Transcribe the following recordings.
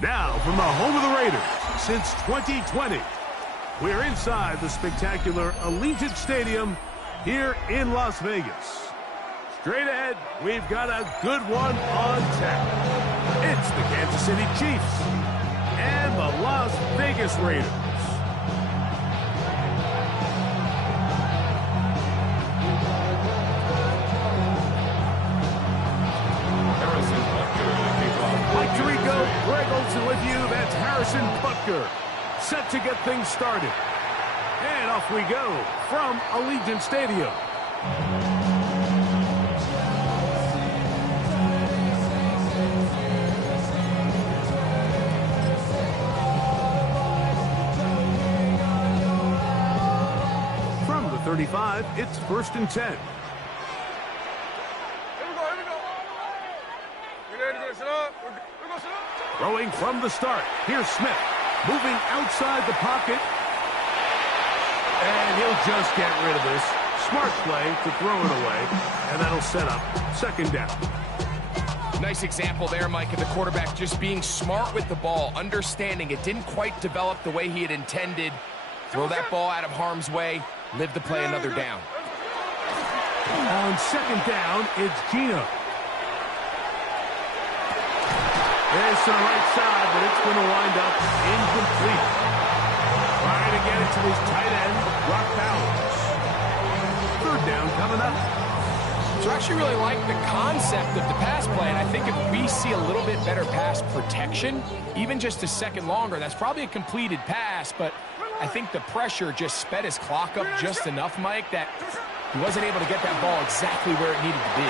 Now, from the home of the Raiders since 2020, we're inside the spectacular Allegiant Stadium here in Las Vegas. Straight ahead, we've got a good one on tap. It's the Kansas City Chiefs and the Las Vegas Raiders. Mike Tirico, Greg Olsen with you. That's Harrison Butker, set to get things started. And off we go from Allegiant Stadium. From the 35, it's 1st and 10. Throwing from the start. Here's Smith. Moving outside the pocket. And he'll just get rid of this. Smart play to throw it away. And that'll set up 2nd down. Nice example there, Mike, of the quarterback just being smart with the ball, understanding it didn't quite develop the way he had intended. Throw that ball out of harm's way, live to play another down. On 2nd down, it's Gino. It's to the right side, but it's going to wind up incomplete. Trying to get it to his tight end, Brock Bowers. 3rd down coming up. So I actually really like the concept of the pass play, and I think if we see a little bit better pass protection, even just a second longer, that's probably a completed pass, but I think the pressure just sped his clock up just enough, Mike, that he wasn't able to get that ball exactly where it needed to be.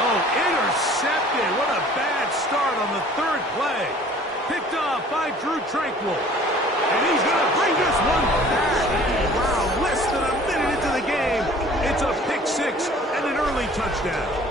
Oh, intercepted. What a bad start on the 3rd play. Picked off by Drew Tranquil. And he's going to bring this one back. Wow, less than a minute into the game. It's a pick 6 and an early touchdown.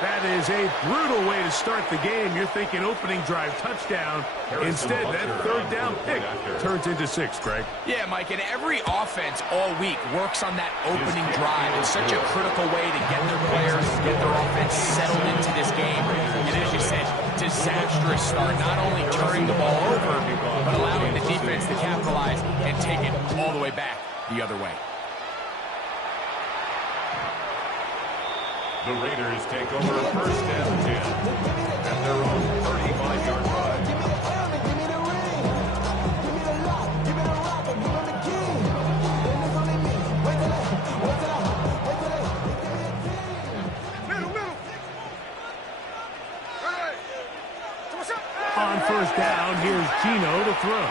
That is a brutal way to start the game. You're thinking opening drive touchdown. Instead, that 3rd down pick turns into 6, Greg. Yeah, Mike, and every offense all week works on that opening drive. It's such a critical way to get their players, get their offense settled into this game. And as you said, disastrous start, not only turning the ball over, but allowing the defense to capitalize and take it all the way back the other way. The Raiders take over 1st and 10 at their own 35-yard line. On 1st down, here's Gino to throw.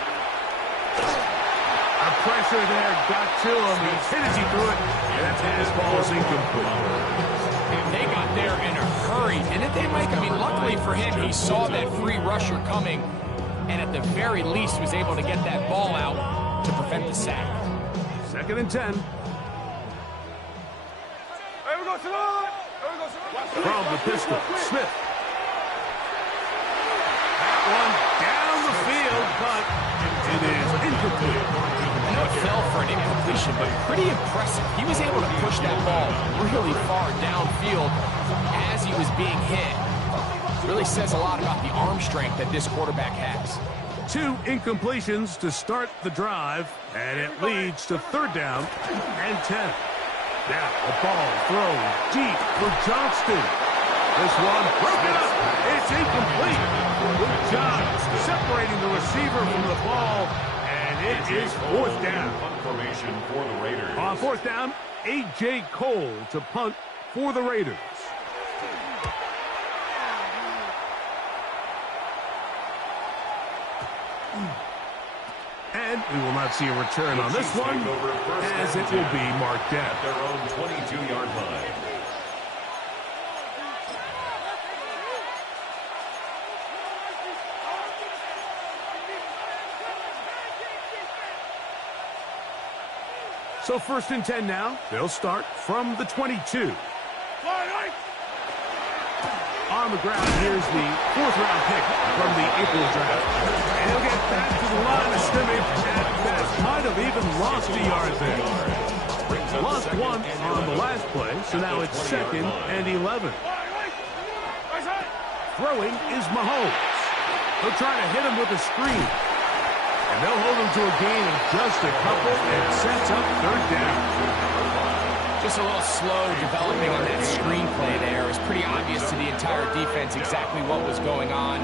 A pressure there got to him. He's hit as he threw it, and that pass ball is incomplete. They got there in a hurry, didn't they, Mike? I mean, luckily for him, he saw that free rusher coming, and at the very least was able to get that ball out to prevent the sack. 2nd and 10. From the pistol, Smith. That one down the field, but it is incomplete. I know it fell for an incompletion, but pretty impressive. He was able to push that ball really far downfield as he was being hit. Really says a lot about the arm strength that this quarterback has. 2 incompletions to start the drive, and it leads to 3rd down and 10. Now the ball thrown deep for Johnston. This one broken up. It's incomplete. Good job separating the receiver from the ball. It is 4th down. Punt formation for the Raiders. On 4th down, A.J. Cole to punt for the Raiders. And we will not see a return on this one, as it will be marked down. At their own 22-yard line. So 1st and 10 now. They'll start from the 22. On the ground, here's the 4th-round pick from the April draft. And he'll get back to the line of scrimmage at best. Might have even lost a yard there. Lost 1 on the last play, so now it's 2nd and 11. Throwing is Mahomes. They'll try to hit him with a screen. And they'll hold him to a gain of just a couple and sets up third down. Just a little slow developing on that screenplay there. It was pretty obvious to the entire defense exactly what was going on.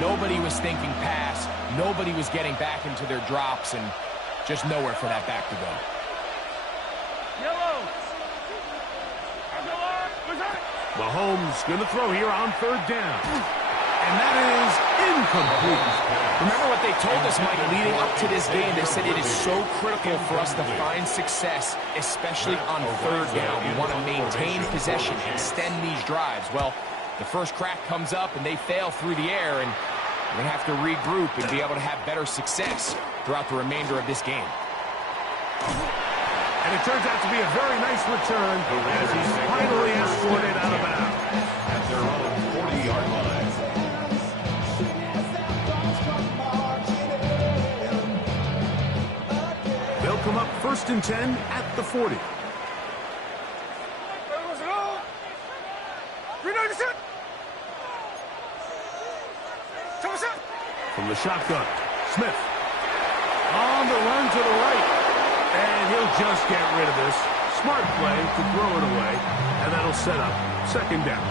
Nobody was thinking pass. Nobody was getting back into their drops, and just nowhere for that back to go. Mahomes going to throw here on third down. And that is incomplete. Remember what they told us, Mike, leading up to this game. They said it is so critical for us to find success, especially on third down. We want to maintain possession, extend these drives. Well, the first crack comes up, and they fail through the air, and we're going to have to regroup and be able to have better success throughout the remainder of this game. And it turns out to be a very nice return as he's finally escorted out of bounds. At their own 40-yard line. They'll come up 1st and 10 at the 40. From the shotgun, Smith. On the run to the right. And he'll just get rid of this. Smart play to throw it away. And that'll set up 2nd down.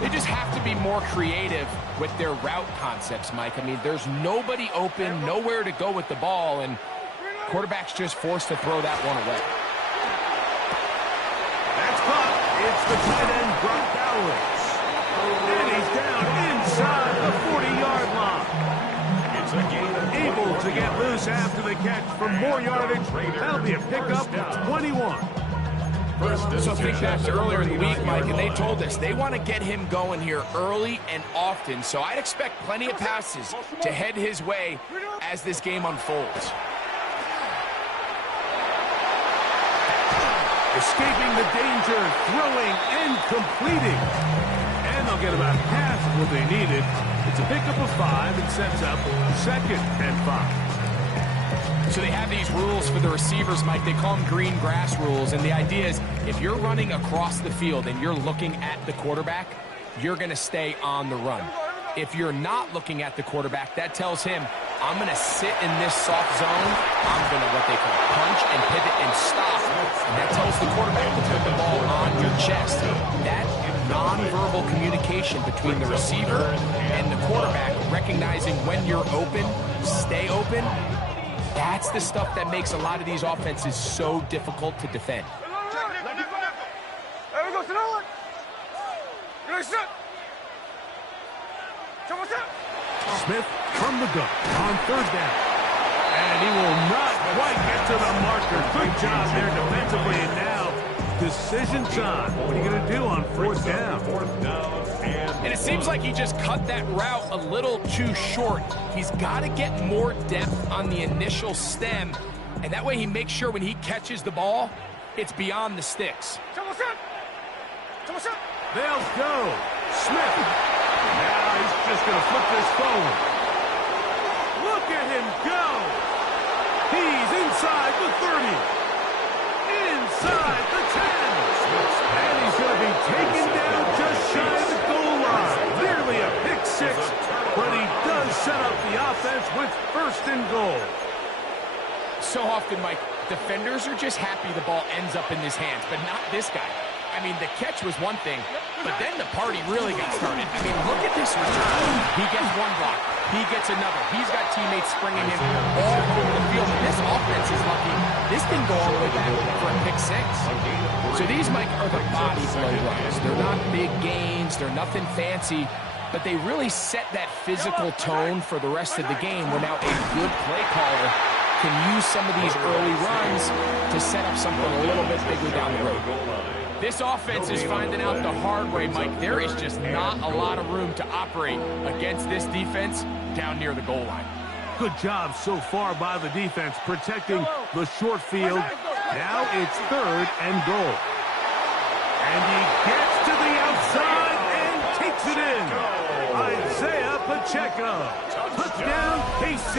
They just have to be more creative with their route concepts, Mike. I mean, there's nobody open, nowhere to go with the ball, and quarterback's just forced to throw that one away. That's caught. It's the tight end, Brock Bowers. And he's down inside the 40-yard line. It's a gain of Able to get loose after the catch for more yardage. That'll be a pickup of 21. So think back to earlier in the week, Mike, and they told us they want to get him going here early and often. So I'd expect plenty of passes to head his way as this game unfolds. Escaping the danger, throwing and completing. And they'll get about half of what they needed. It's a pickup of 5 and sets up 2nd and 5. So they have these rules for the receivers, Mike. They call them green grass rules. And the idea is if you're running across the field and you're looking at the quarterback, you're going to stay on the run. If you're not looking at the quarterback, that tells him, I'm going to sit in this soft zone. I'm going to what they call punch and pivot and stop. And that tells the quarterback to put the ball on your chest. That nonverbal communication between the receiver and the quarterback, recognizing when you're open, stay open, that's the stuff that makes a lot of these offenses so difficult to defend. Smith from the gun on 3rd down. And he will not quite get to the marker. Good job there defensively. And now decision time. What are you going to do on 4th down? And it seems like he just cut that route a little too short. He's got to get more depth on the initial stem. And that way he makes sure when he catches the ball, it's beyond the sticks. They'll go. Smith. Now he's just going to flip this forward. Look at him go. He's inside the 30. Inside the 10. And he's going to be taken down just shy of the goal line. Nearly a pick 6, but he does set up the offense with 1st and goal. So often, Mike, defenders are just happy the ball ends up in his hands, but not this guy. I mean, the catch was one thing, but then the party really got started. I mean, look at this return. He gets one block. He gets another. He's got teammates springing him all over the field. This offense is lucky. This didn't go all the way back for a pick 6. So these, Mike, are the body blow runs. They're not big gains. They're nothing fancy, but they really set that physical tone for the rest of the game where now a good play caller can use some of these early runs to set up something a little bit bigger down the road. This offense is finding out the hard way, Mike. There is just not a lot of room to operate against this defense down near the goal line. Good job so far by the defense protecting the short field. Now it's 3rd and goal. And he gets to the outside and takes it in. Isaiah Pacheco. Touchdown, KC.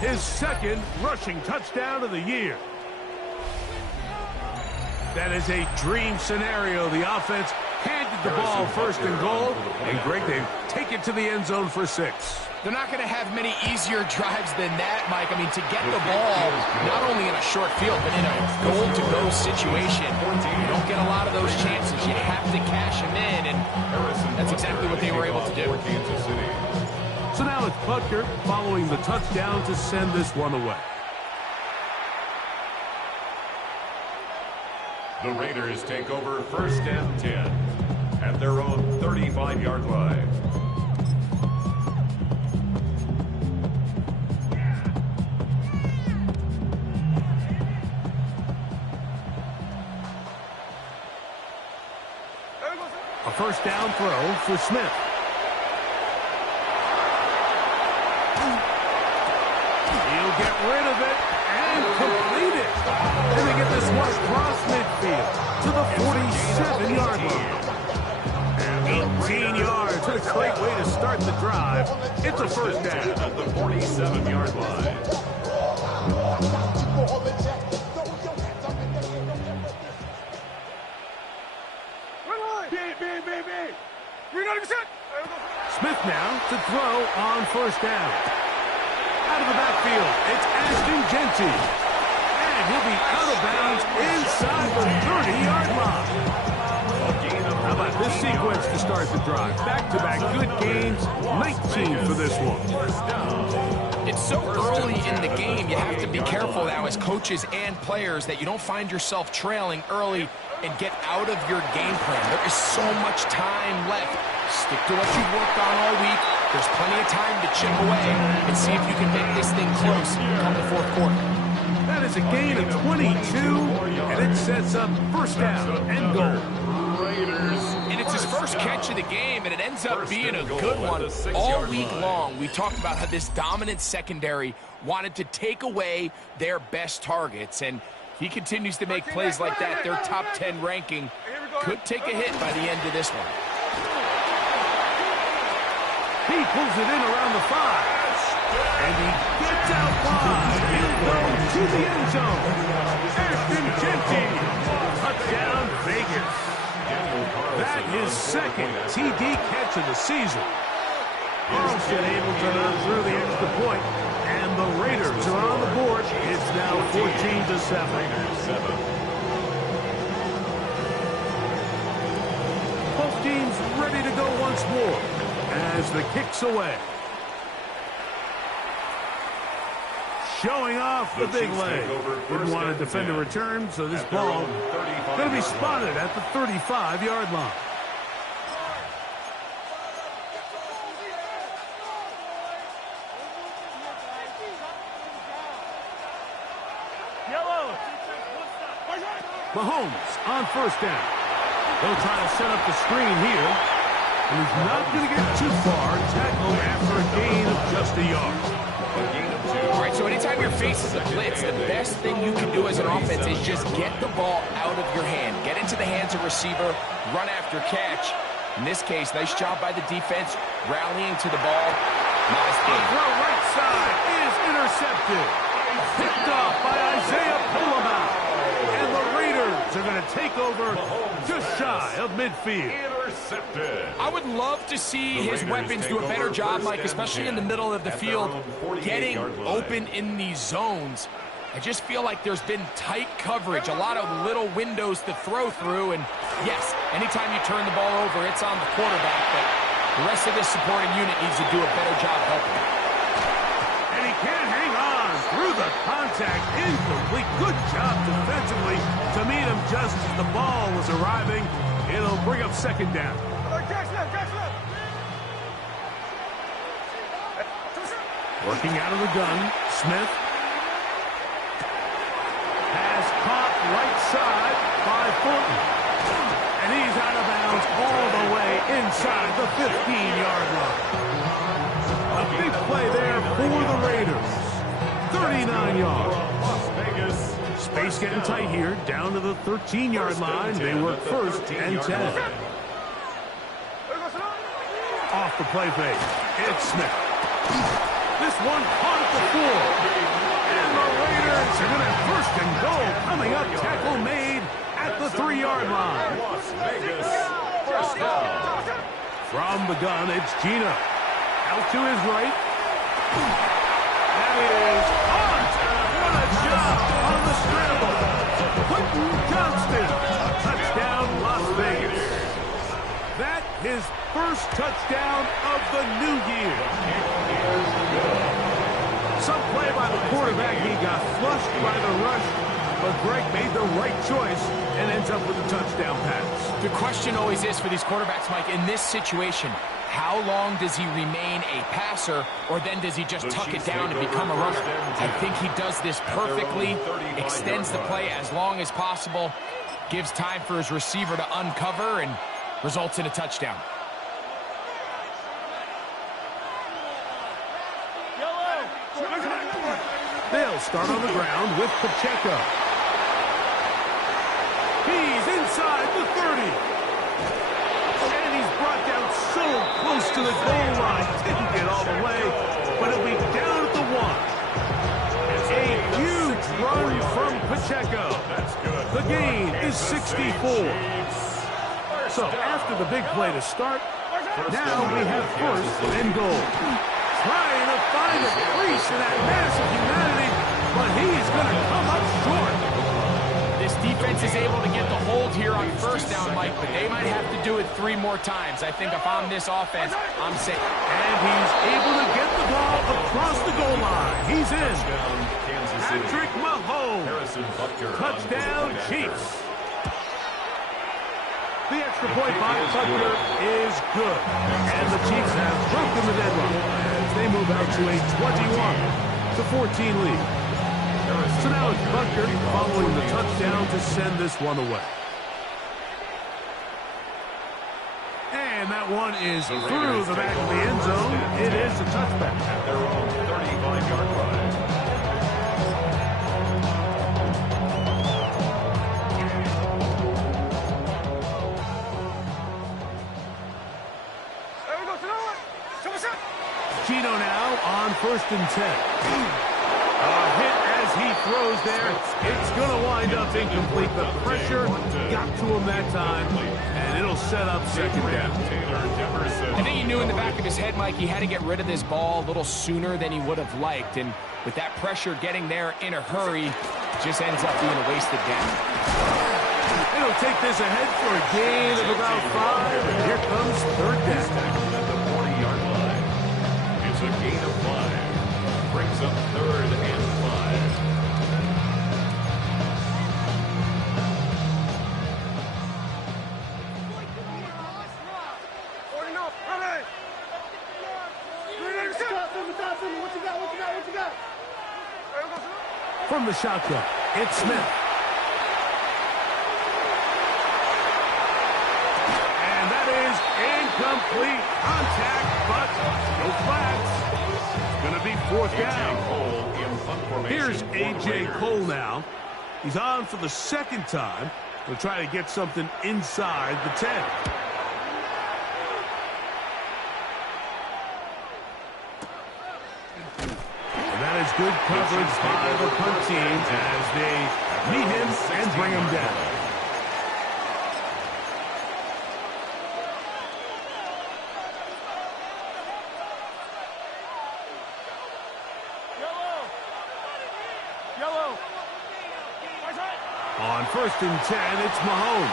His 2nd rushing touchdown of the year. That is a dream scenario. The offense handed the ball first and goal. And Greg, they take it to the end zone for 6. They're not going to have many easier drives than that, Mike. I mean, to get the ball, not only in a short field, but in a goal-to-go situation, you don't get a lot of those chances. You have to cash them in, and that's exactly what they were able to do. So now it's Butker following the touchdown to send this one away. The Raiders take over 1st and 10 at their own 35-yard line. A first down throw for Smith. He'll get rid of it and complete it. And they get this one across midfield to the 47-yard line. 18 yards. What a great way to start the drive. It's a first down at the 47-yard line. Smith now to throw on first down. Out of the backfield, it's Ashton Genty. And he'll be out of bounds inside the 30-yard line. How about this sequence to start the drive? Back-to-back good gains, 19 for this one. It's so early in the game, you have to be careful now as coaches and players that you don't find yourself trailing early and get out of your game plan. There is so much time left. Stick to what you've worked on all week. There's plenty of time to chip away and see if you can make this thing close come the fourth quarter. That is a gain of 22, and it sets up first down and goal. And it's his first catch of the game, and it ends up being a good one. All week long, we talked about how this dominant secondary wanted to take away their best targets, and he continues to make plays like that. Their top 10 ranking could take a hit by the end of this one. He pulls it in around the 5. And he gets out wide. He'll go to the end zone. Ashton Genty. Touchdown, Vegas. That is second TD catch of the season. Carlson able to run through the extra point. And the Raiders are on the board. It's now 14-7. Both teams ready to go once more as the kick's away. Showing off the big leg. Didn't want to defend a return, so this ball going to be spotted at the 35-yard line. Mahomes on first down. They'll try to set up the screen here. And he's not going to get too far. Tackle after a gain of just a yard. All right, so anytime you're facing a blitz, the best thing you can do as an offense is just get the ball out of your hand. Get into the hands of receiver, run after catch. In this case, nice job by the defense, rallying to the ball. Nice The throw right side is intercepted. Picked off by Isaiah Pullman. And the Raiders are going to take over just shy of midfield. I would love to see his weapons do a better job, Mike, especially in the middle of the field, getting open in these zones. I just feel like there's been tight coverage, a lot of little windows to throw through, and yes, anytime you turn the ball over, it's on the quarterback, but the rest of this supporting unit needs to do a better job helping. And he can't hang on through the contact, incomplete. Good job defensively to meet him just as the ball was arriving. It'll bring up second down. Working out of the gun, Smith has caught right side by Thornton. And he's out of bounds all the way inside the 15-yard line. A big play there for the Raiders. 39 yards. Space getting tight here, down to the 13-yard line. They work first and 10. Off the play fake, it's Smith. This one caught at the 4. And the Raiders are going to have first and goal coming up. Tackle made at the 3-yard line. First down. From the gun, it's Gino. Out to his right. That is Hunt. What a job on the scramble. Quentin Johnston. Touchdown, Las Vegas. That his first touchdown of the new year. Some play by the quarterback. He got flushed by the rush, but Greg made the right choice and ends up with a touchdown pass. The question always is for these quarterbacks, Mike, in this situation, how long does he remain a passer, or then does he just tuck it down and become a runner? I think he does this perfectly, extends the play as long as possible, gives time for his receiver to uncover, and results in a touchdown. They'll start on the ground with Pacheco. He's inside the 30. And he's brought down so close to the goal line. Didn't get all the way, but he'll be down at the 1. A huge run from Pacheco. The gain is 64. So after the big play to start, now we have first and goal. Trying to find a crease in that massive humanity, but he's going to come up short. This defense is able to get the hold here on first down, Mike, but they might have to do it 3 more times. I think if I'm this offense, I'm safe. And he's able to get the ball across the goal line. He's in. Patrick Mahomes. Touchdown, Chiefs. The extra point by Butker is good. And the Chiefs have broken the deadlock as they move out to a 21-14 lead. So now it's Butker following the touchdown to send this one away. And that one is through the back of the end zone. It is a touchback. At their own 35-yard line. Gino now on first and 10. A hit as he throws there. It's going to wind up incomplete. The pressure got to him that time, and it'll set up second down. I think he knew in the back of his head, Mike, he had to get rid of this ball a little sooner than he would have liked. And with that pressure getting there in a hurry, just ends up being a wasted down. It'll take this ahead for a gain of about 5, and here comes third down. At the 40-yard line. It's a gain of 5. Brings up third and 5. From the shotgun, it's Smith. And that is incomplete contact, but no flags. It's going to be fourth down. Here's A.J. Cole now. He's on for the second time. He'll try to get something inside the 10. That is good coverage by the punt team as they meet him and bring him down. On first and 10, it's Mahomes.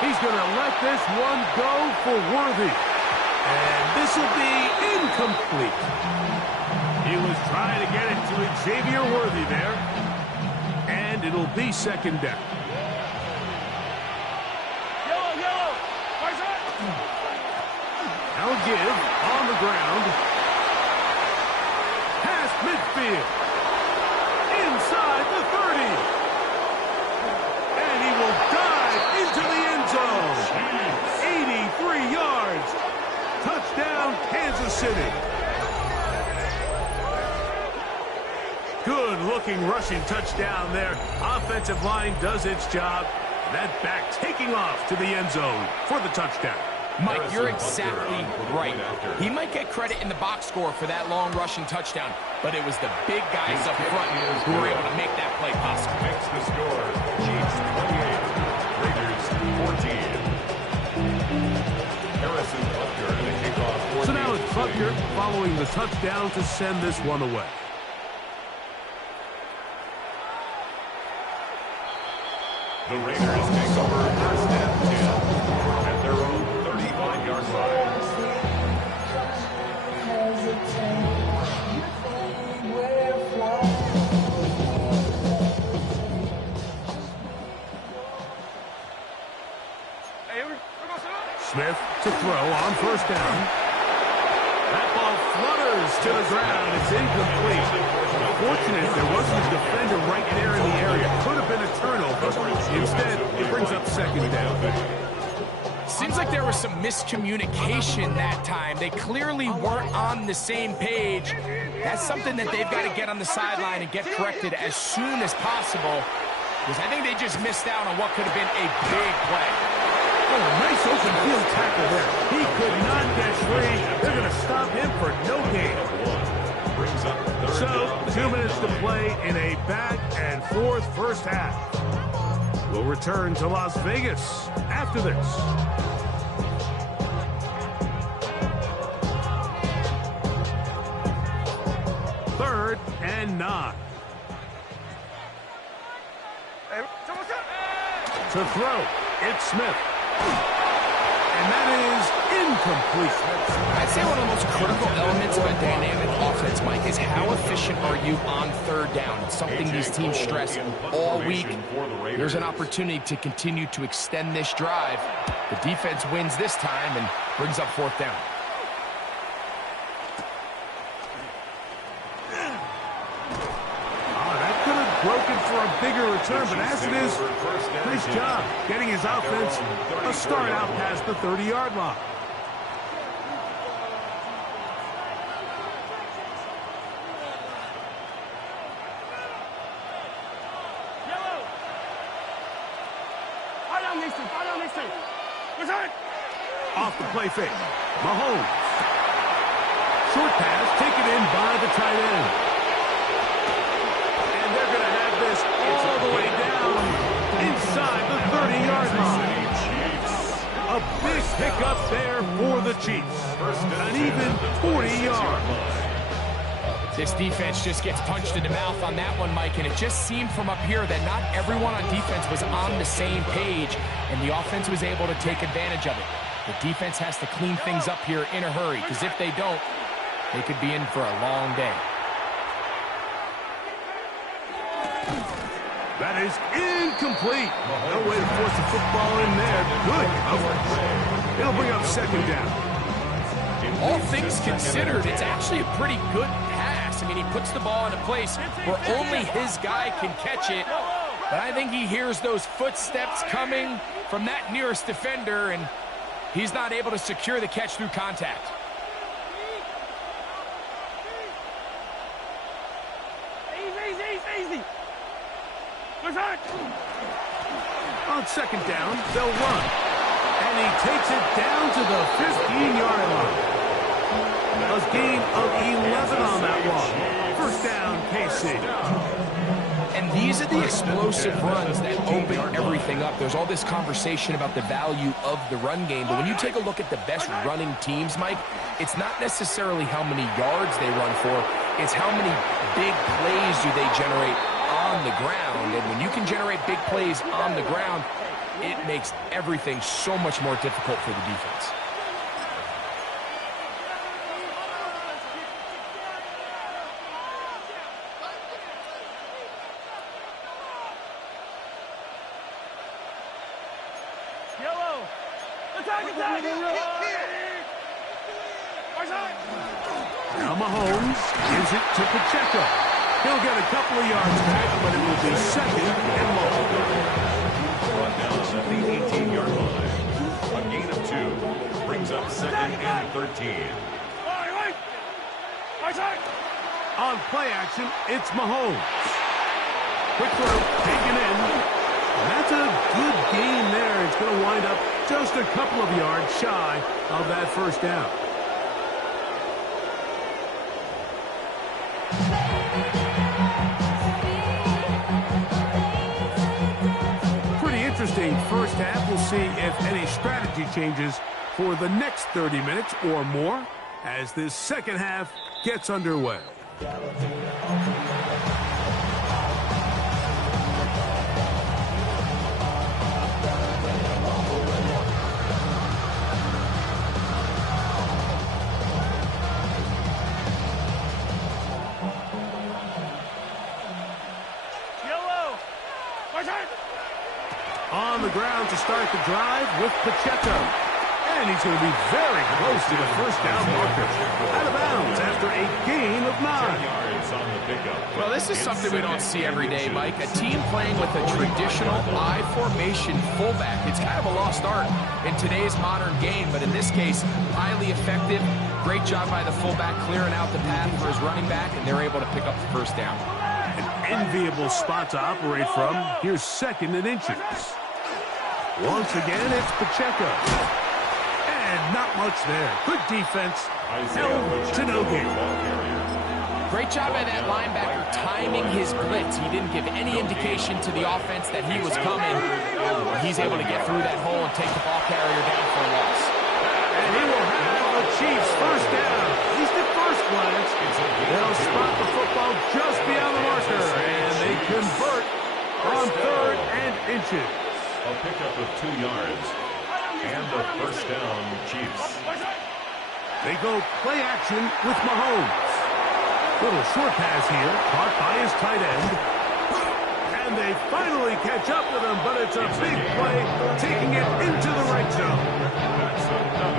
He's going to let this one go for Worthy. And this will be incomplete. He was trying to get it to Xavier Worthy there. And it'll be second down. Now give on the ground. Past midfield. Inside the 30. And he will dive into the end zone. 83 yards. Touchdown, Kansas City. Good-looking rushing touchdown there. Offensive line does its job. That back taking off to the end zone for the touchdown. Mike, you're exactly right. He might get credit in the box score for that long rushing touchdown, but it was the big guys up front who were able to make that play possible. Makes the score. Chiefs 28, Raiders 14. kicker following the touchdown to send this one away. The Raiders take over first and 10 at their own 35-yard line. Smith to throw on first down. That ball flutters to the ground. It's incomplete. Fortunate there wasn't a defender right there in the area. Could have been a turnover. Instead, it brings up second down. Seems like there was some miscommunication that time. They clearly weren't on the same page. That's something that they've got to get on the sideline and get corrected as soon as possible, because I think they just missed out on what could have been a big play. Oh, nice open field tackle there. He could not get free. They're going to stop him for no gain. So, 2 minutes to play in a back-and-forth first half. We'll return to Las Vegas after this. Third and 9. To throw, it's Smith. And that is incomplete. I'd say one of the most critical elements of a dynamic offense, Mike, is how efficient are you on third down. It's something these teams stress all week. There's an opportunity to continue to extend this drive. The defense wins this time and brings up fourth down. Broken for a bigger return, but as it is, nice job getting his offense a start out past the 30-yard line. Off the play fake. Mahomes. Short pass taken in by the tight end. All the way down inside the 30-yard line. A big pickup there for the Chiefs. An even 40 yards. This defense just gets punched in the mouth on that one, Mike, and it just seemed from up here that not everyone on defense was on the same page, and the offense was able to take advantage of it. The defense has to clean things up here in a hurry, because if they don't, they could be in for a long day. That is incomplete. No way to force the football in there. Good coverage. It'll bring up second down. All things considered, it's actually a pretty good pass. I mean, he puts the ball in a place where only his guy can catch it. But I think he hears those footsteps coming from that nearest defender, and he's not able to secure the catch through contact. Easy. On second down, they'll run. And he takes it down to the 15-yard line. A gain of 11 on that one. First down, KC. And these are the explosive runs that open everything up. There's all this conversation about the value of the run game, but when you take a look at the best running teams, Mike, it's not necessarily how many yards they run for, it's how many big plays do they generate on the ground. And when you can generate big plays on the ground, it makes everything so much more difficult for the defense. Now Mahomes gives it to Pacheco. He'll get a couple of yards back, but it will be second and long. Brought down at the 18-yard line. A gain of 2 brings up second and 13. On play action, it's Mahomes. Quick throw, taken in. And that's a good gain there. It's going to wind up just a couple of yards shy of that first down. Pretty interesting first half. We'll see if any strategy changes for the next 30 minutes or more as this second half gets underway. On the ground to start the drive with Pacheco. And he's going to be very close to the first down marker. Out of bounds after a gain of 9. Well, this is something we don't see every day, Mike. A team playing with a traditional I formation fullback. It's kind of a lost art in today's modern game, but in this case, highly effective. Great job by the fullback clearing out the path for his running back, and they're able to pick up the first down. An enviable spot to operate from. Here's 2nd and inches. Once again, it's Pacheco. And not much there. Good defense. Held to no gain. Great job by that linebacker timing his blitz. He didn't give any indication to the offense that he was coming. He's able to get through that hole and take the ball carrier down for a loss. And he will have the Chiefs first down. At least at first glance. They'll spot the football just beyond the marker. And they convert on 3rd and inches. A pickup of 2 yards. And the first down, Chiefs. They go play action with Mahomes. Little short pass here, caught by his tight end. And they finally catch up with him, but it's a big play, taking it into the right zone.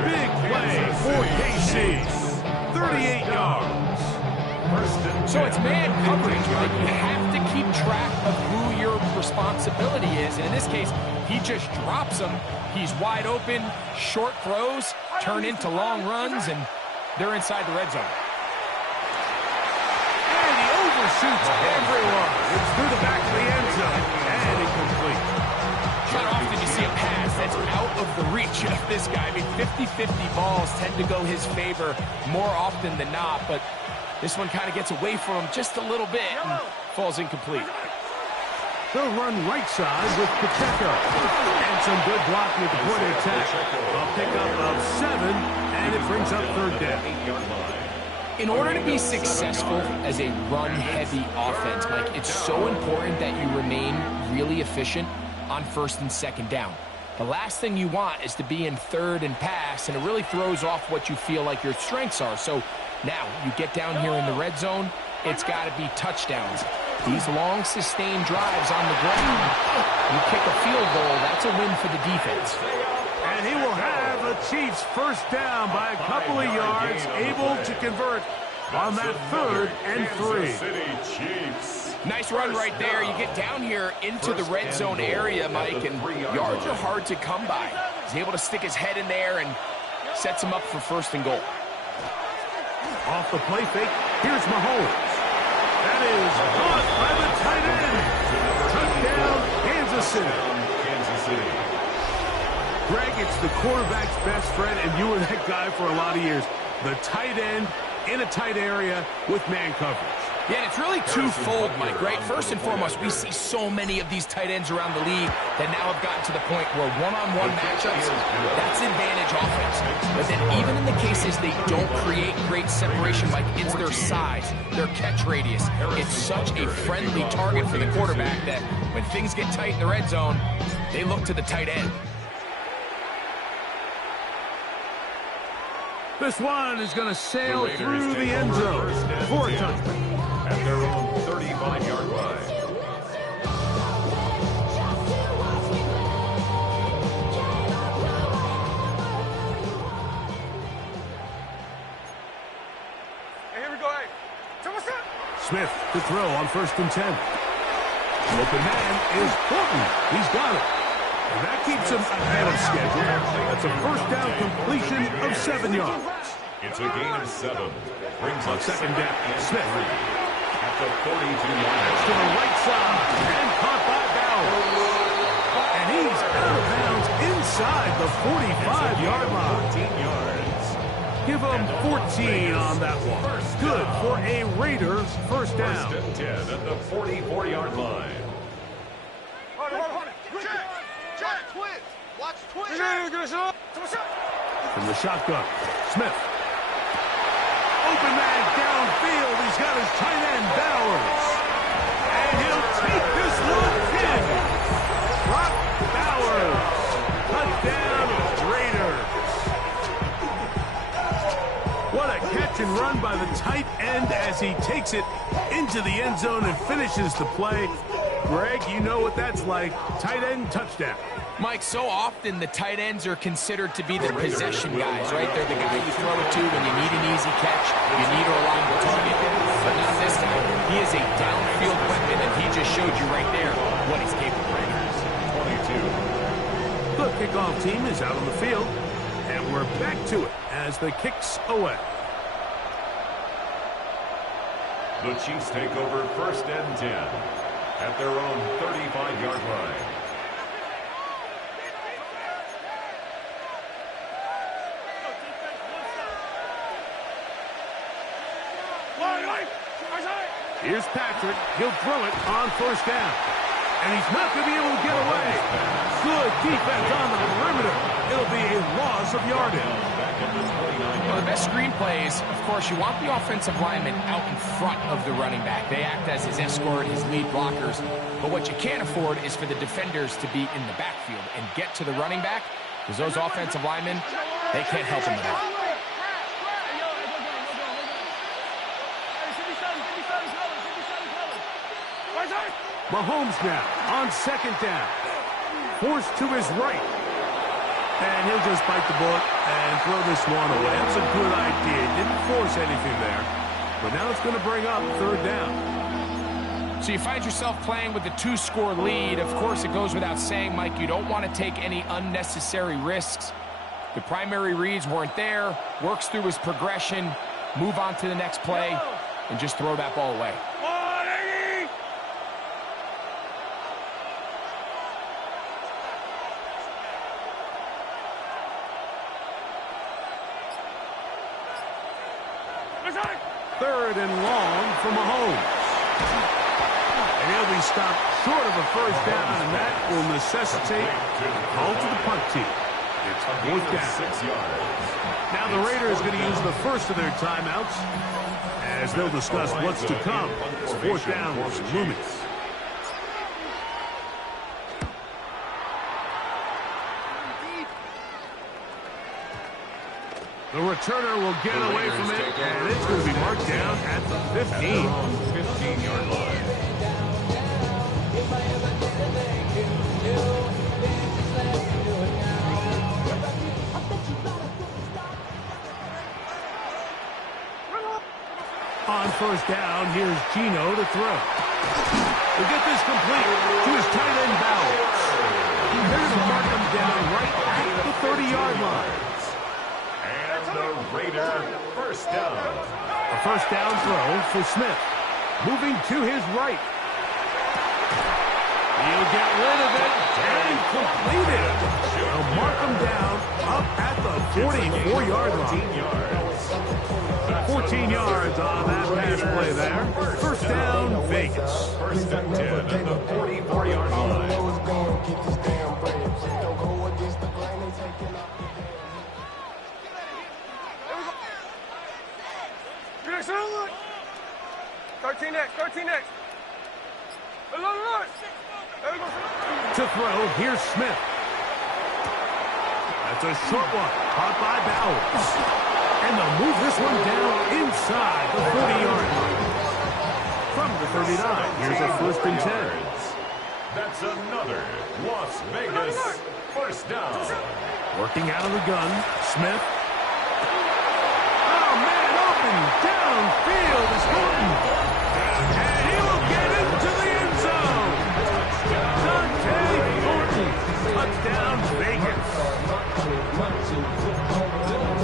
Big play for KC. 38 yards. So it's man coverage, but you have to keep track of who your responsibility is. And in this case, he just drops him. He's wide open, short throws, turn into long runs, and they're inside the red zone. And he overshoots everyone. It's through the back of the end zone, and incomplete. Not often you see a pass that's out of the reach of this guy. I mean, 50-50 balls tend to go his favor more often than not, but this one kind of gets away from him just a little bit and falls incomplete. They'll run right side with Pacheco. And some good blocking at the point of attack. A pickup of 7, and it brings up 3rd down. In order to be successful as a run-heavy offense, Mike, it's so important that you remain really efficient on 1st and 2nd down. The last thing you want is to be in 3rd and pass, and it really throws off what you feel like your strengths are. So now you get down here in the red zone, it's got to be touchdowns. These long, sustained drives on the ground, you kick a field goal, that's a win for the defense. And he will have the Chiefs first down by a couple of yards, able to convert on that 3rd and 3. Nice run right there. You get down here into the red zone area, Mike, and yards are hard to come by. He's able to stick his head in there and sets him up for 1st and goal. Off the play fake, here's Mahomes. That is caught by the tight end. Touchdown, Kansas City. Greg, it's the quarterback's best friend, and you were that guy for a lot of years. The tight end in a tight area with man coverage. Yeah, and it's really twofold, Mike, right? First and foremost, we see so many of these tight ends around the league that now have gotten to the point where one-on-one matchups, that's advantage offense. But then even in the cases they don't create great separation, Mike, it's their size, their catch radius. It's such a friendly target for the quarterback that when things get tight in the red zone, they look to the tight end. This one is going to sail through the end zone for a touchdown. At their own 35-yard line. Hey, here we go. Hey, so what's up? Smith to throw on 1st and 10. Open man is Fulton. He's got it. And that keeps him ahead of schedule. That's a first down completion of 7 yards. It's a gain of 7. Brings On up 2nd down, Smith. At the 42-yard To the right side and caught by Bauer. And he's out of bounds inside the 45-yard line. 14 yards. Give him 14 on that one. Good for a Raiders first down. First and 10 at the 44-yard line. Hold on. Check. Twins. Watch twins. From the shotgun, Smith. open man downfield. He's got his tight end, Bowers. And he'll take this one in. Brock Bowers. Touchdown, Raiders. What a catch and run by the tight end as he takes it into the end zone and finishes the play. Greg, you know what that's like. Tight end touchdown. Mike, so often the tight ends are considered to be the possession guys, right? They're the guy you throw it to when you need an easy catch, you need a reliable target. But not this guy. He is a downfield weapon, and he just showed you right there what he's capable of. 22. The kickoff team is out on the field, and we're back to it as the kick's away. The Chiefs take over 1st and 10 at their own 35-yard line. Here's Patrick. He'll throw it on 1st down. And he's not going to be able to get away. Good defense on the perimeter. It'll be a loss of yardage. Well, the best screenplay is, of course, you want the offensive lineman out in front of the running back. They act as his escort, his lead blockers. But what you can't afford is for the defenders to be in the backfield and get to the running back, because those offensive linemen, they can't help him at all. Mahomes now on 2nd down. Forced to his right. And he'll just bite the bullet and throw this one away. That's a good idea. Didn't force anything there. But now it's going to bring up 3rd down. So you find yourself playing with a 2-score lead. Of course, it goes without saying, Mike, you don't want to take any unnecessary risks. The primary reads weren't there. Works through his progression. Move on to the next play. And just throw that ball away. Third and long for Mahomes. And he'll be stopped short of a 1st down, and that will necessitate a call to the punt team. It's 4th down. 6 yards. Now the Raiders are going to use the first of their timeouts as they'll discuss what's to come. It's 4th down was looming. The returner will get away from it, and it's going to be marked down at the 15. 15-yard line. On 1st down, here's Gino to throw. To get this complete to his tight end, Bowers. They're going to mark him down right at the 30-yard line. The Raider 1st down. A 1st down throw for Smith. Moving to his right. He'll get rid of it and complete it. They'll mark him down up at the 44-yard line. 14 yards on that pass play there. 1st down, Vegas. 1st and 10 at the 44-yard line. Next, 13 next, 13 next. To throw, here's Smith. That's a short one, caught by Bowers. And they'll move this one down inside the 40-yard line. From the 39, here's a 1st and 10. That's another Las Vegas 1st down. Working out of the gun, Smith. Oh, man, open downfield is Horton. And he will get into the end zone. Dante Horton. Touchdown, Vegas.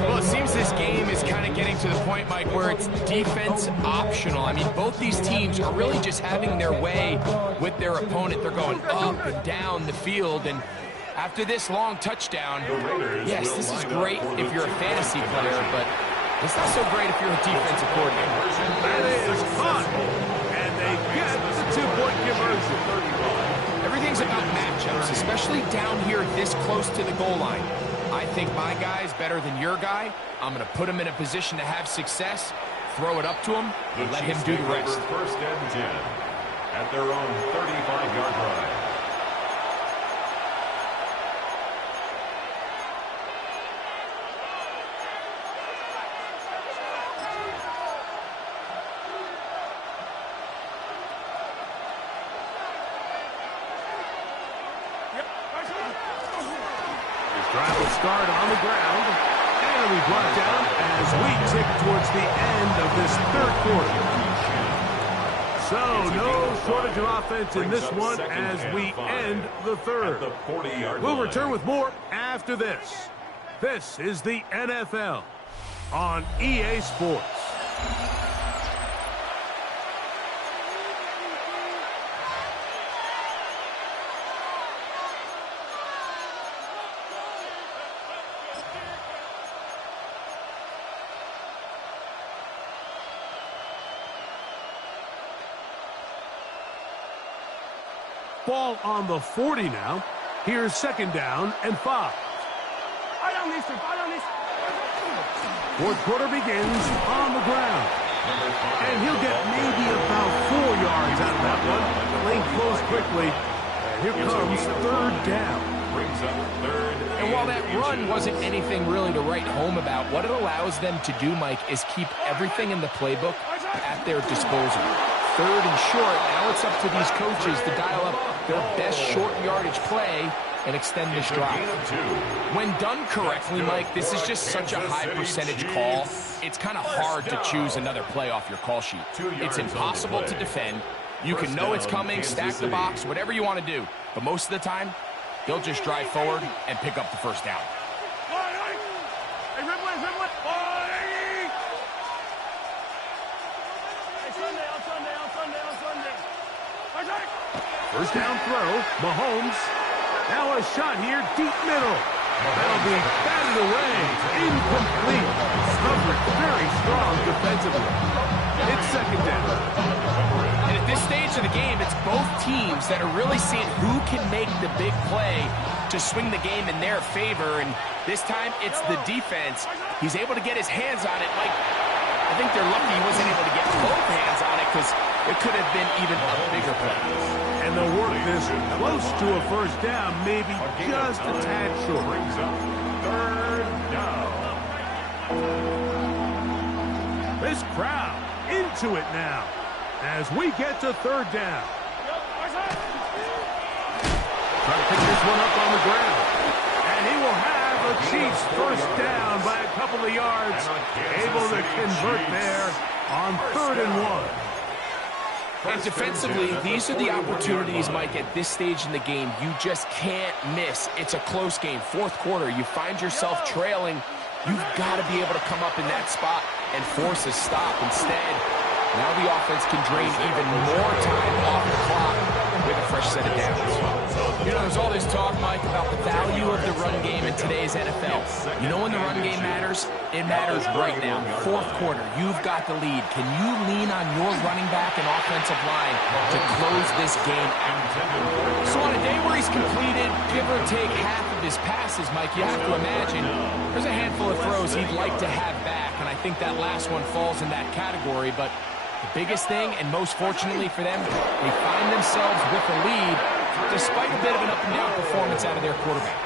Well, it seems this game is kind of getting to the point, Mike, where it's defense optional. I mean, both these teams are really just having their way with their opponent. They're going up and down the field, and after this long touchdown, yes, this is great if you're a fantasy player, but it's not so great if you're a defensive coordinator. That is caught, and they get the 2-point conversion. Everything's about matchups, especially down here this close to the goal line. I think my guy's better than your guy. I'm going to put him in a position to have success, throw it up to him, and let him do the rest. First and 10 at their own 35-yard line. Drive will start on the ground, and it'll be brought down as we tick towards the end of this third quarter. So, no shortage of offense in this one as we end the third. We'll return with more after this. This is the NFL on EA Sports. Ball on the 40 now. Here's second down and 5. Fourth quarter begins on the ground. And he'll get maybe about 4 yards out of that one. Lane close quickly. And here comes third down. And while that run wasn't anything really to write home about, what it allows them to do, Mike, is keep everything in the playbook at their disposal. Third and short, now it's up to these coaches to dial up their best short yardage play and extend this drive. When done correctly, Mike, this is just such a high percentage call. It's kind of hard to choose another play off your call sheet. It's impossible to defend. You can know it's coming, stack the box, whatever you want to do. But most of the time, they'll just drive forward and pick up the first down. First down throw, Mahomes. Now a shot here, deep middle. That'll be batted away, incomplete. Coverage very strong defensively. It's second down. And at this stage of the game, it's both teams that are really seeing who can make the big play to swing the game in their favor. And this time, it's the defense. He's able to get his hands on it. Like, I think they're lucky he wasn't able to get both hands on it because it could have been even a bigger play. And they'll work this close to a first down, maybe just a tad short. Brings up third down. This crowd into it now as we get to third down. Trying to pick this one up on the ground. And he will have the Chiefs first down by a couple of yards. Able to convert there on 3rd and 1. And defensively, these are the opportunities, Mike, at this stage in the game you just can't miss. It's a close game. Fourth quarter, you find yourself trailing. You've got to be able to come up in that spot and force a stop. Instead, now the offense can drain even more time off the clock with a fresh set of downs. You know, there's all this talk, Mike, about the value of the run game in today's NFL. You know when the run game matters? It matters right now. Fourth quarter, you've got the lead. Can you lean on your running back and offensive line to close this game out? So on a day where he's completed, give or take half of his passes, Mike, you have to imagine there's a handful of throws he'd like to have back, and I think that last one falls in that category. But the biggest thing, and most fortunately for them, they find themselves with a lead despite a bit of an up-and-down performance out of their quarterback.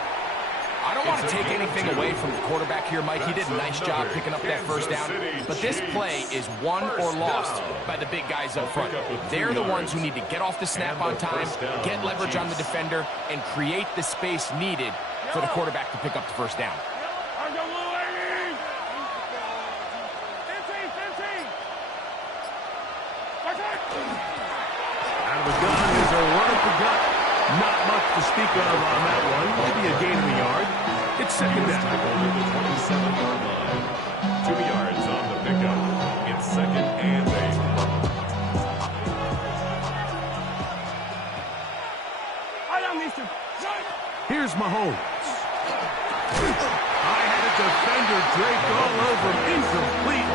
I don't want to take anything away from the quarterback here, Mike. He did a nice job picking up that first down. But this play is won or lost by the big guys up front. They're the ones who need to get off the snap on time, get leverage on the defender, and create the space needed for the quarterback to pick up the first down. Out of the gun is a run at the gut. Not much to speak of on that one. Maybe a gain of a yard. It's second down. Over the 27-yard line. 2 yards on the pickup. It's second and 8. Here's Mahomes. I had a defender draped all over him. Incomplete.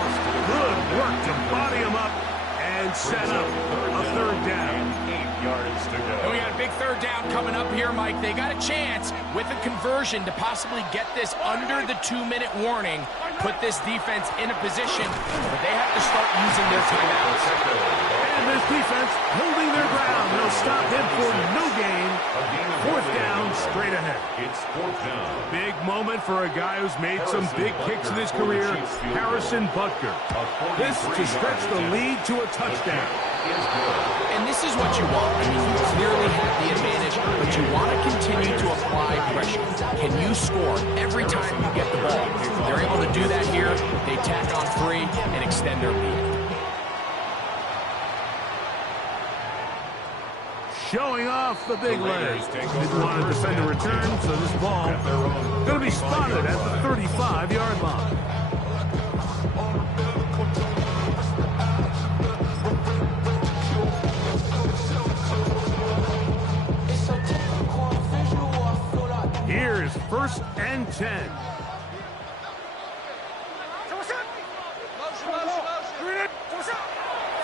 Good work to body him up. And and set up a third down. 8 yards to go. And we got a big third down coming up here, Mike. They got a chance with a conversion to possibly get this under the 2-minute warning, put this defense in a position, but they have to start using their timeouts. And this defense holding their ground. They'll stop him for no gain. Fourth down, straight ahead. It's fourth down. Big moment for a guy who's made some big kicks in his career, Harrison Butker. This to stretch the lead to a touchdown. And this is what you want. I mean, you clearly have the advantage, but you want to continue to apply pressure. Can you score every time you get the ball? They're able to do that here. They tack on 3 and extend their lead. Showing off the big legs. Didn't want to defend a return, so this ball going to be spotted at the 35-yard line. Here's first and 10.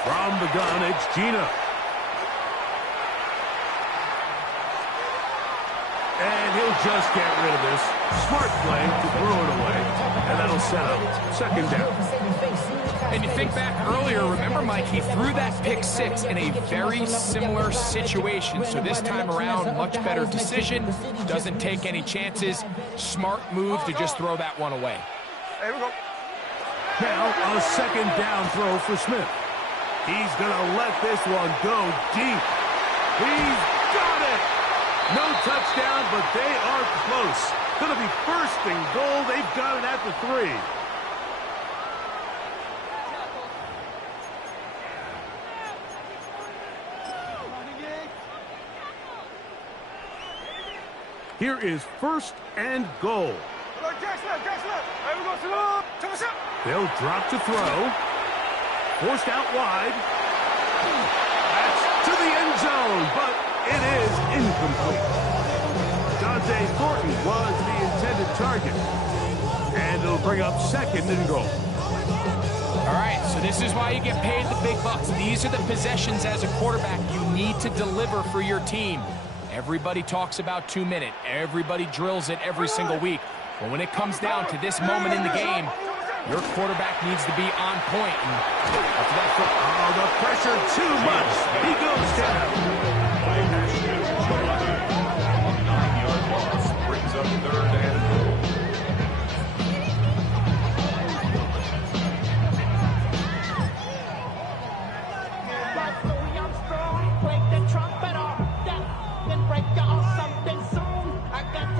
From the gun, it's Gina. And he'll just get rid of this. Smart play to throw it away. And that'll set up second down. And you think back earlier, remember, Mike, he threw that pick 6 in a very similar situation. So this time around, much better decision. Doesn't take any chances. Smart move to just throw that one away. Here we go. Now a second down throw for Smith. He's going to let this one go deep. He's got it. No touchdown, but they are close. Going to be first and goal. They've got it at the 3. Here is first and goal. They'll drop to throw. Forced out wide. That's to the end zone, but it is incomplete. Dante Thornton was the intended target. And it'll bring up second and goal. All right, so this is why you get paid the big bucks. These are the possessions as a quarterback you need to deliver for your team. Everybody talks about 2-minute. Everybody drills it every single week. But when it comes down to this moment in the game, your quarterback needs to be on point. And after that, oh, the pressure too much. He goes down. 9-yard loss brings up third and goal.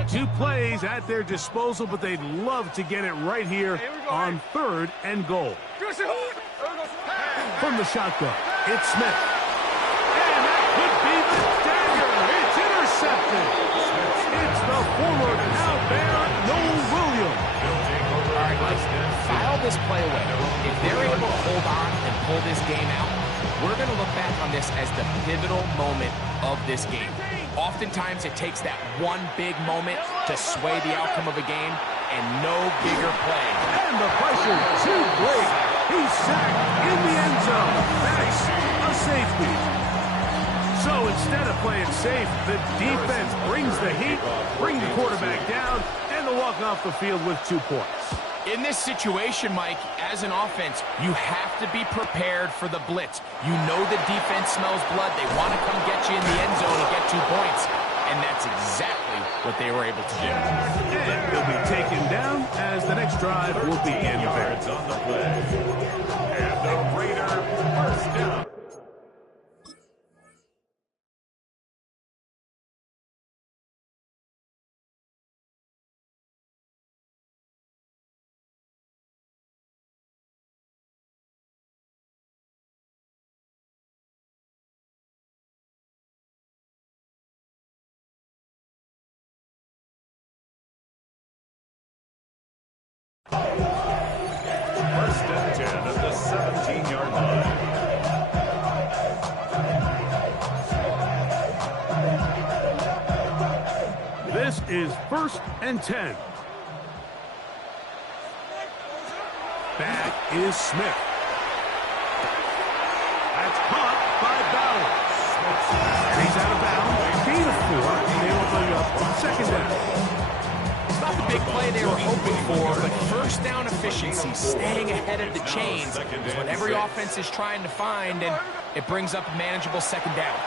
Two plays at their disposal, but they'd love to get it right here on third and goal. From the shotgun, it's Smith. And that could be the dagger. It's intercepted. It's the former Cal Bear, Noel Williams. all right, let's file this play away. If they're able to hold on and pull this game out, we're going to look back on this as the pivotal moment of this game. Oftentimes, it takes that one big moment to sway the outcome of a game, and no bigger play. And the pressure too great. He's sacked in the end zone. That's a safety. So instead of playing safe, the defense brings the heat, bring the quarterback down, and they'll walk off the field with 2 points. In this situation, Mike, as an offense, you have to be prepared for the blitz. You know the defense smells blood. They want to come get you in the end zone and get 2 points. And that's exactly what they were able to do. And he'll be taken down as the next drive will begin. Yards on the play. And the Raider first down. First and 10 at the 17-yard line. This is first and 10. Back is Smith. That's caught by Bowers. And he's out of bounds. Gain of 4. And they will bring up second down. It's not the big play they were hoping for, but first down efficiency, staying ahead of the chains, is what every offense is trying to find, and it brings up a manageable second down.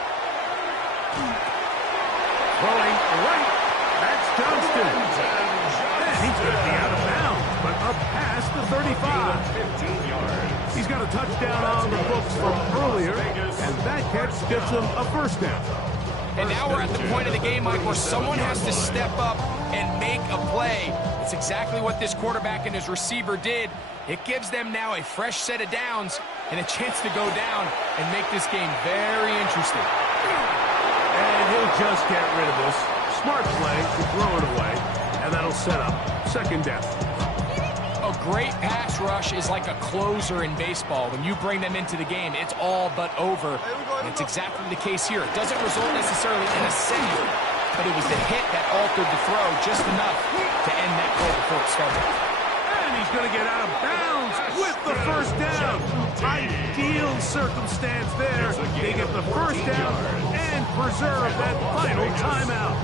Throwing right. That's Johnston. And he's going to be out of bounds, but up past the 35. 15 yards. He's got a touchdown on the books from earlier, and that catch gets him a first down. And now we're at the point of the game, Mike, where someone has to step up and make a play. It's exactly what this quarterback and his receiver did. It gives them now a fresh set of downs and a chance to go down and make this game very interesting. And he'll just get rid of this. Smart play to throw it away, and that'll set up second down. A great pass rush is like a closer in baseball. When you bring them into the game, it's all but over. And it's exactly the case here. It doesn't result necessarily in a sack, but it was the hit that altered the throw just enough to end that play before it started. And he's going to get out of bounds with the first down. Ideal circumstance there. They get the first down and preserve that final timeout.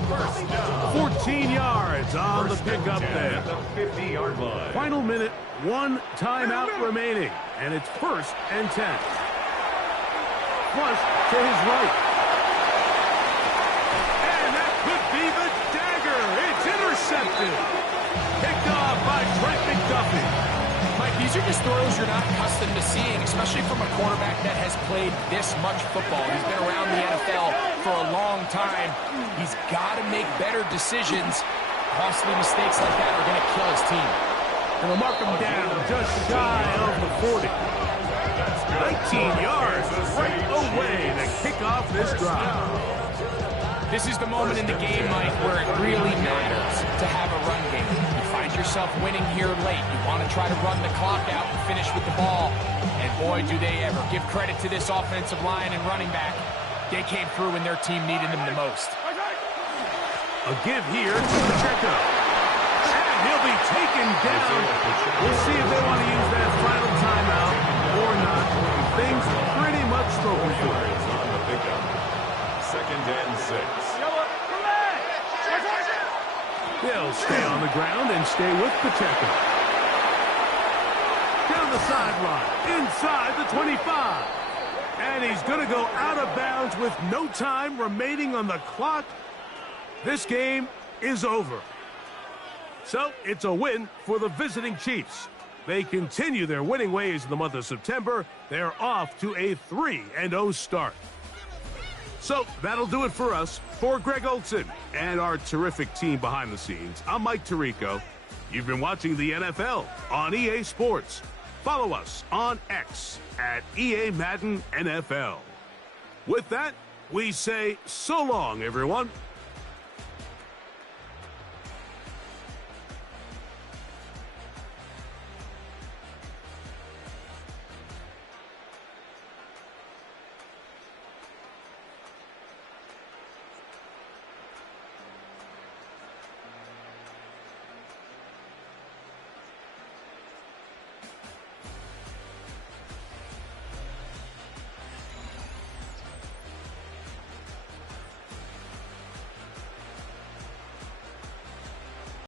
14 yards on the pickup there. At the 50-yard line. Final minute, 1 timeout remaining, and it's 1st and 10. Flush to his right. And that could be the dagger. It's intercepted. Picked off by Trent McDuffie. Mike, these are just throws you're not accustomed to seeing, especially from a quarterback that has played this much football. He's been around the NFL for a long time. He's got to make better decisions. Costly mistakes like that are going to kill his team. And they'll mark him down just shy of the 40. 19 yards right away to kick off this drive. This is the moment in the game, Mike, where it really matters to have a run game. You find yourself winning here late. You want to try to run the clock out and finish with the ball. And boy, do they ever. Give credit to this offensive line and running back. They came through when their team needed them the most. A give here to Pacheco. And he'll be taken down. We'll see if they want to use that final timeout or not. Things pretty much spoken for. On the pickup. 2nd and 6. They'll stay on the ground and stay with Pacheco. Down the sideline, inside the 25. And he's going to go out of bounds with no time remaining on the clock. This game is over. So it's a win for the visiting Chiefs. They continue their winning ways in the month of September. They're off to a 3-0 start. So that'll do it for us. For Greg Olson and our terrific team behind the scenes, I'm Mike Tirico. You've been watching the NFL on EA Sports. Follow us on X at EA Madden NFL. With that, we say so long, everyone.